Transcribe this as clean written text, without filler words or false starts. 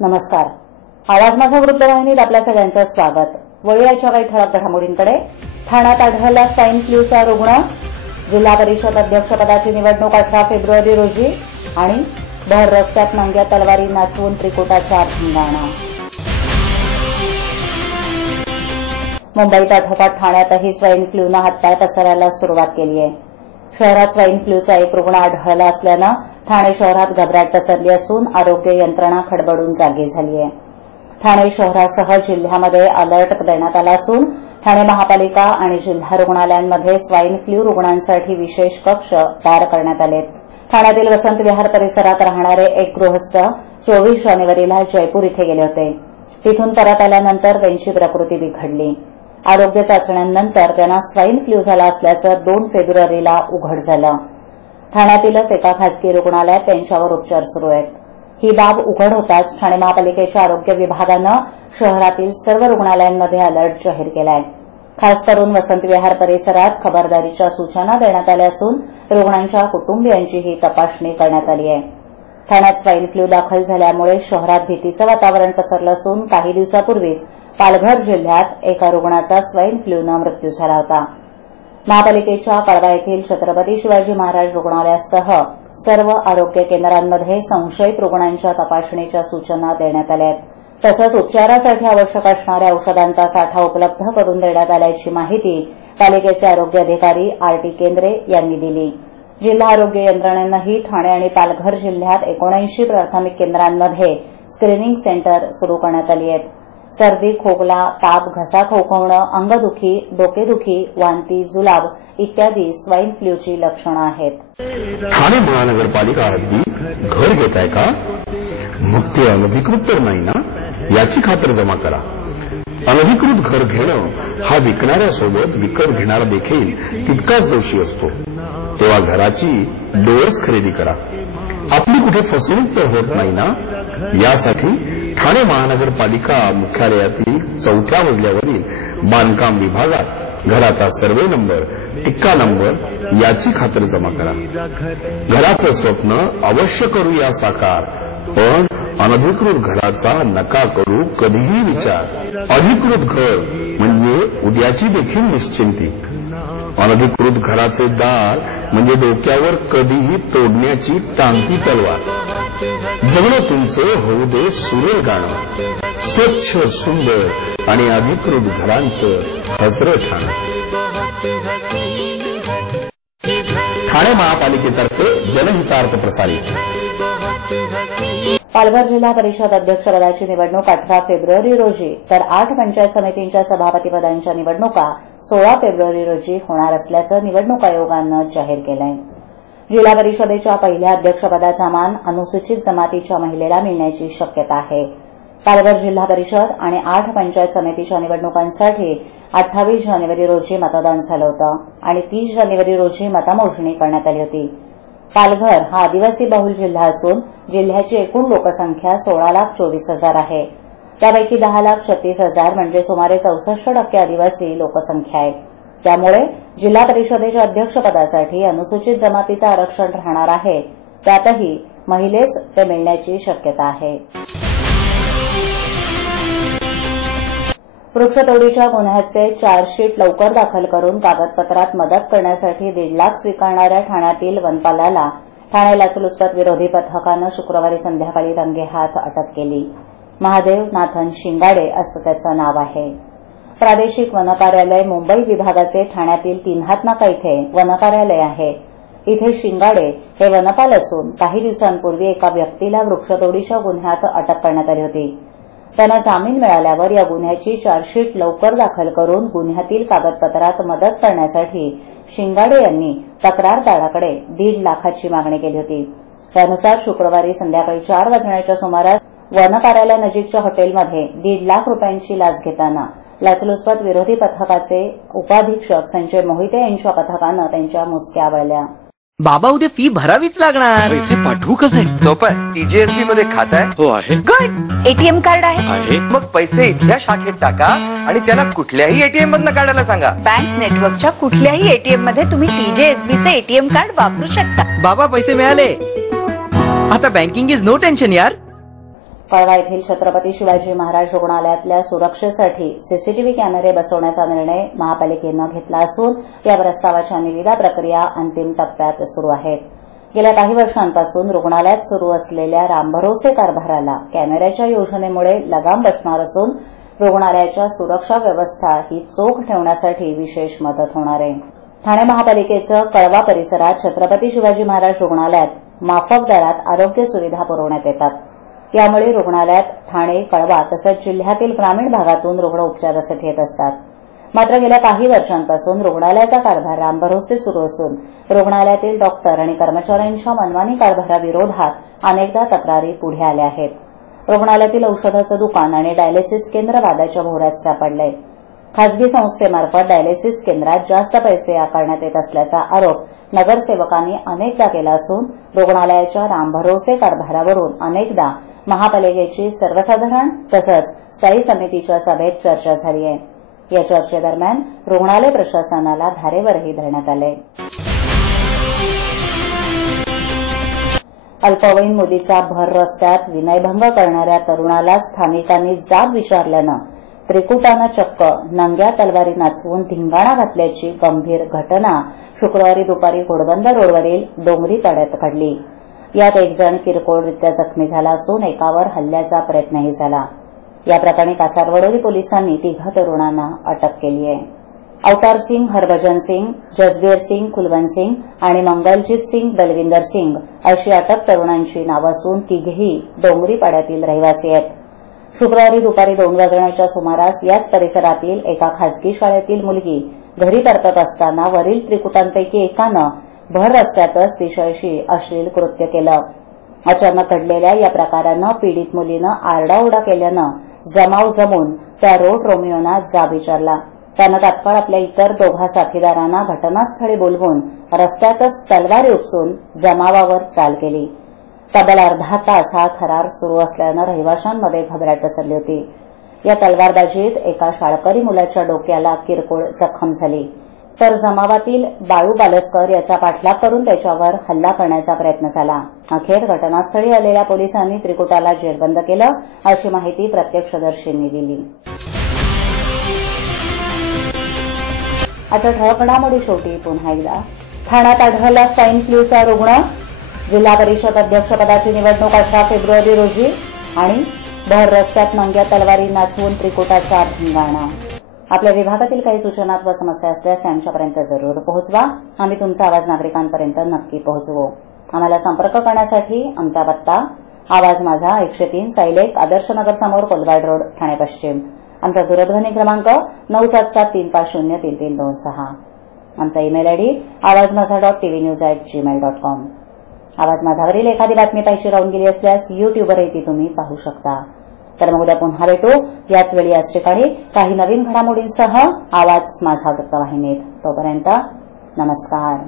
नमस्कार. आवाज माझा वृत्तवाहिनीत आपल्या सगळ्यांचं स्वागत. वळूयाच्या काही ठळक घडामोडींकडे. ठाण्यात आढळला स्वाईन फ्लूचा रुग्ण. जिल्हा परिषद अध्यक्षपदाची निवडणूक 18 फेब्रुवारी रोजी आणि भर रस्त्यात नंग्या तलवारी नाचवून त्रिकुटाचा धिंगाणा. मुंबई पाठोपाठ ठाण्यातही स्वाईन फ्लूनं हातपाय पसरायला सुरुवात केली आहे. शहरात स्वाईन फ्लूचा एक रुग्ण आढळला असल्यानं ठाणे शहरात घबराट पसरली असून आरोग्य यंत्रणा खडबडून जागी झाली आहे. ठाणे शहरासह जिल्ह्यामध्ये अलर्ट देण्यात आला असून ठाणे महापालिका आणि जिल्हा रुग्णालयांमध्ये स्वाईन फ्लू रुग्णांसाठी विशेष कक्ष तयार करण्यात आले. ठाण्यातील वसंत विहार परिसरात राहणारे एक गृहस्थ 24 जानेवारीला जयपूर इथे गेले होते. तिथून परत आल्यानंतर त्यांची प्रकृती बिघडली. आरोग्य चाचण्यांनंतर त्यांना स्वाईन फ्लू झाला असल्याचं 2 फेब्रुवारीला उघड झालं. ठाण्यातीलच एका खासगी रुग्णालयात त्यांच्यावर उपचार सुरू आहेत. ही बाब उघड होताच ठाणे महापालिकेच्या आरोग्य विभागानं शहरातील सर्व रुग्णालयांमध्ये अलर्ट जाहीर केला आहे. खास करून वसंत विहार परिसरात खबरदारीच्या सूचना देण्यात आल्या असून रुग्णांच्या कुटुंबियांचीही तपासणी करण्यात आली आहे. ठाण्यात स्वाईन फ्लू दाखल झाल्यामुळे शहरात भीतीचं वातावरण पसरलं असून काही दिवसापूर्वीच पालघर जिल्ह्यात एका रुग्णाचा स्वाईन फ्लूनं मृत्यू झाला होता. महापालिकेच्या कळवा येथील छत्रपती शिवाजी महाराज रुग्णालयासह सर्व आरोग्य केंद्रांमध्ये संशयित रुग्णांच्या तपासणीच्या सूचना देण्यात आल्या आहेत. तसंच उपचारासाठी आवश्यक असणाऱ्या औषधांचा साठा उपलब्ध करून देण्यात आल्याची माहिती पालिकेचे आरोग्य अधिकारी आर.टी. केंद्रे यांनी दिली. जिल्हा आरोग्य यंत्रणेनंही ठाणे आणि पालघर जिल्ह्यात 79 प्राथमिक केंद्रांमध्ये स्क्रीनिंग सेंटर सुरू करण्यात आली आहेत. सर्दी, खोकला, ताप, घसा खवखवणं, अंगदुखी, डोकेदुखी, वांती, जुलाब इत्यादी स्वाईन फ्लूची लक्षणं आहेत. ठाणे महानगरपालिका हद्दीत घर घेताय का? मग ते अनधिकृत तर नाही ना, याची खातर जमा करा. अनधिकृत घर घेणं हा विकणाऱ्यासोबत विकत घेणारा देखील तितकाच दोषी असतो. तेव्हा घराची डोळस खरेदी करा. आपली कुठे फसवणूक तर होत नाही ना, यासाठी ठाणे महानगरपालिका मुख्यालयातील 4थ्या मजल्यावरील बांधकाम विभागात घराचा सर्वे नंबर, टिक्का नंबर याची खातर जमा करा. घराचं स्वप्न अवश्य करूया साकार, पण अनधिकृत घराचा नका करू कधीही विचार. अधिकृत घर म्हणजे उद्याची देखील निश्चिंती. अनधिकृत घराचे दार म्हणजे डोक्यावर कधीही तोडण्याची टांगती तलवार. जगणं तुमचं होऊ दे सुरेल गाणं, स्वच्छ, सुंदर आणि अधिकृत घरांचं हजरं ठाणं. ठाणे महापालिकेतर्फे जनहितार्थ प्रसारित. पालघर जिल्हा परिषद अध्यक्षपदाची निवडणूक 18 फेब्रुवारी रोजी तर 8 पंचायत समितींच्या सभापतीपदांच्या निवडणुका 16 फेब्रुवारी रोजी होणार असल्याचं निवडणूक आयोगानं जाहीर केलं आहे. जिल्हा परिषदेच्या पहिल्या अध्यक्षपदाचा मान अनुसूचित जमातीच्या महिलेला मिळण्याची शक्यता आहे. पालघर जिल्हा परिषद आणि 8 पंचायत समितीच्या निवडणुकांसाठी 28 जानेवारी रोजी मतदान झालं होतं आणि 30 जानेवारी रोजी मतमोजणी करण्यात आली होती. पालघर हा आदिवासी बहुल जिल्हा असून जिल्ह्याची एकूण लोकसंख्या 16,24,000 आहे. त्यापैकी 10,36,000 म्हणजे सुमारे 64% आदिवासी लोकसंख्या आहे. त्यामुळे जिल्हा परिषदेच्या अध्यक्षपदासाठी अनुसूचित जमातीचं आरक्षण राहणार आहे. त्यातही महिलेस ते मिळण्याची शक्यता आहे. वृक्षतोडीच्या गुन्ह्याचे चार्जशीट लवकर दाखल करून कागदपत्रात मदत करण्यासाठी 1.5 लाख स्वीकारणाऱ्या ठाण्यातील वनपालाला ठाणे लाचलुचपत विरोधी पथकानं शुक्रवारी संध्याकाळी रंगेहाथ अटक केली. महादेव नाथन शिंगाडे असं त्याचं नाव आहे. प्रादेशिक वन कार्यालय मुंबई विभागाचे ठाण्यातील 3 हातनाका इथे वन कार्यालय आहे. इथे शिंगाडे हे वनपाल असून काही दिवसांपूर्वी एका व्यक्तीला वृक्षतोडीच्या गुन्ह्यात अटक करण्यात आली होती. त्यांना जामीन मिळाल्यावर या गुन्ह्याची चार्जशीट लवकर दाखल करून गुन्ह्यातील कागदपत्रात मदत करण्यासाठी शिंगाडे यांनी तक्रारदाराकडे 1.5 लाखाची मागणी केली होती. त्यानुसार शुक्रवारी संध्याकाळी 4 वाजण्याच्या सुमारास वन कार्यालयानजीकच्या हॉटेलमध्ये 1.5 लाख रुपयांची लाच घेताना लाचलुचपत विरोधी पथकाचे उपाधीक्षक संजय मोहिते यांच्या पथकानं त्यांच्या मुसक्या आवळल्या. बाबा उद्या फी भरावीच लागणार. पैसे पाठवू कसे? सोपं आहे. टीजेएसबी मध्ये खातं आहे? हो आहे. गुड. एटीएम कार्ड आहे? मग पैसे इथल्या शाखेत टाका आणि त्याला कुठल्याही एटीएम मधनं काढायला सांगा. बँक नेटवर्कच्या कुठल्याही एटीएम मध्ये तुम्ही टीजेएसबीचे एटीएम कार्ड वापरू शकता. बाबा पैसे मिळाले. आता बँकिंग इज नो टेन्शन यार. कळवा येथील छत्रपती शिवाजी महाराज रुग्णालयातल्या सुरक्षेसाठी सीसीटीव्ही कॅमेरे बसवण्याचा निर्णय महापालिकेनं घेतला असून या प्रस्तावाच्या निविदा प्रक्रिया अंतिम टप्प्यात सुरू आहेत. गेल्या काही वर्षांपासून रुग्णालयात सुरू असलेल्या रामभरोसे कारभाराला कॅमेऱ्याच्या योजनेमुळे लगाम बसणार असून रुग्णालयाच्या सुरक्षा व्यवस्था ही चोख ठेवण्यासाठी विशेष मदत होणार आहे. ठाणे महापालिकेचं कळवा परिसरात छत्रपती शिवाजी महाराज रुग्णालयात माफक दरात आरोग्य सुविधा पुरवण्यात येतात. यामुळे रुग्णालयात ठाणे, कळवा तसंच जिल्ह्यातील ग्रामीण भागातून रुग्ण उपचारासाठी येत असतात. मात्र गेल्या काही वर्षांपासून रुग्णालयाचा कारभार रामभरोसे सुरू असून रुग्णालयातील डॉक्टर आणि कर्मचाऱ्यांच्या मनमानी कारभाराविरोधात अनेकदा तक्रारी पुढे आल्या आहेत. रुग्णालयातील औषधाचं दुकान आणि डायलिसिस केंद्र वादाच्या भोवऱ्यात सापडलंय. खासगी संस्थेमार्फत डायलिसिस केंद्रात जास्त पैसे आकारण्यात येत असल्याचा आरोप नगरसेवकांनी अनेकदा केला असून रुग्णालयाच्या रामभरोसे कारभारावरून अनेकदा महापालिकेची सर्वसाधारण तसंच स्थायी समितीच्या सभेत चर्चा झाली आहे. या चर्चेदरम्यान रुग्णालय प्रशासनाला धारेवरही धरण्यात आले. अल्पवयीन मुलीचा भर रस्त्यात विनयभंग करणाऱ्या तरुणाला स्थानिकांनी जाब विचारल्यानं त्रिकुटानं चक्क नंग्या तलवारी नाचवून धिंगाणा घातल्याची गंभीर घटना शुक्रवारी दुपारी घोडबंदर रोडवरील डोंगरी पाड्यात घडली. यात एक जण किरकोळरित्या जखमी झाला असून एकावर हल्ल्याचा प्रयत्नही झाला. या प्रकरणी कासारवडोली पोलिसांनी 3 तरुणांना अटक केली आहे. अवतार सिंग, हरभजन सिंग, जसबीर सिंग, कुलवंत सिंग आणि मंगलजीत सिंग, बलविंदर सिंग अशी अटक तरुणांची नावं असून तिघेही डोंगरी पाड्यातील रहिवासी आहेत. शुक्रवारी दुपारी 2 वाजण्याच्या सुमारास याच परिसरातील एका खासगी शाळेतील मुलगी घरी परतत असताना वरील त्रिकुटांपैकी एकानं भर रस्त्यातच तिच्याशी अश्लील कृत्य केलं. अचानक घडलेल्या या प्रकारानं पीडित मुलीनं आरडाओरडा केल्यानं जमाव जमून त्या रोड रोमिओना जाब विचारला. त्यानं तात्काळ आपल्या इतर 2 साथीदारांना घटनास्थळी बोलवून रस्त्यातच तलवारी उपसून जमावावर चाल केली. तब्बल अर्धा तास हा थरार सुरू असल्यानं रहिवाशांमध्ये घबराट पसरली होती. या तलवारबाजीत एका शाळकरी मुलाच्या डोक्याला किरकोळ जखम झाली तर जमावातील बाळू बालस्कर याचा पाठलाग करून त्याच्यावर हल्ला करण्याचा प्रयत्न झाला. अखेर घटनास्थळी आलेल्या पोलिसांनी त्रिकुटाला जेरबंद केलं अशी माहिती प्रत्यक्षदर्शींनी दिली. आजच्या ठळक घडामोडी शेवटी पुन्हा एकदा ठाण्यात आढळला स्वाईन फ्लूचा रुग्ण. जिल्हा परिषद अध्यक्षपदाची निवडणूक 18 फेब्रुवारी रोजी आणि भर रस्त्यात नंग्या तलवारी नाचवून त्रिकुटाचा धिंगाणा. आपल्या विभागातील काही सूचना व समस्या असल्यास आमच्यापर्यंत जरूर पोहोचवा. आम्ही तुमचा आवाज नागरिकांपर्यंत नक्की पोहोचवू. आम्हाला संपर्क करण्यासाठी आमचा पत्ता आवाज माझा 103 सायलेक आदर्श नगर समोर कोलवाड रोड ठाणे पश्चिम. आमचा दूरध्वनी क्रमांक 9773533326. आमचा ईमेल आयडी awazmaza.tvnews@gmail.com. आवाज माझावरील एखादी बातमी पाहिजे राहून गेली असल्यास युट्यूबवरही ती तुम्ही पाहू शकता. तर मग उद्या पुन्हा भेटू याच वेळी याच ठिकाणी काही नवीन घडामोडींसह आवाज माझा वृत्तवाहिनीत. तोपर्यंत नमस्कार.